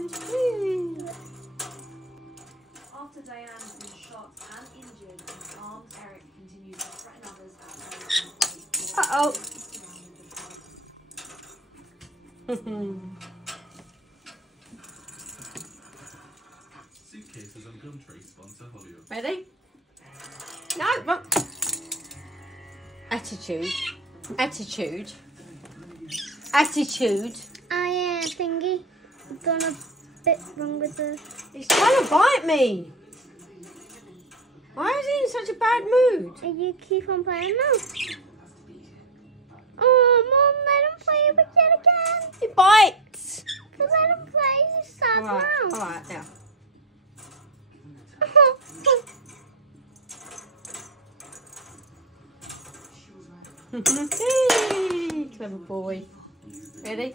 After Diane has been shot and injured, armed Eric continues to threaten others at Uh-oh. Suitcases and Gumtree sponsor Hollywood. Ready? No, what? Attitude. Attitude. Attitude. Thingy. I've gone a bit wrong with the... He's trying to bite me. Why is he in such a bad mood? And you keep on playing now. Oh, Mum, let him play with it again. He bites. But let him play. He's sad Alright, now. alright, now. Hey, clever boy. Ready?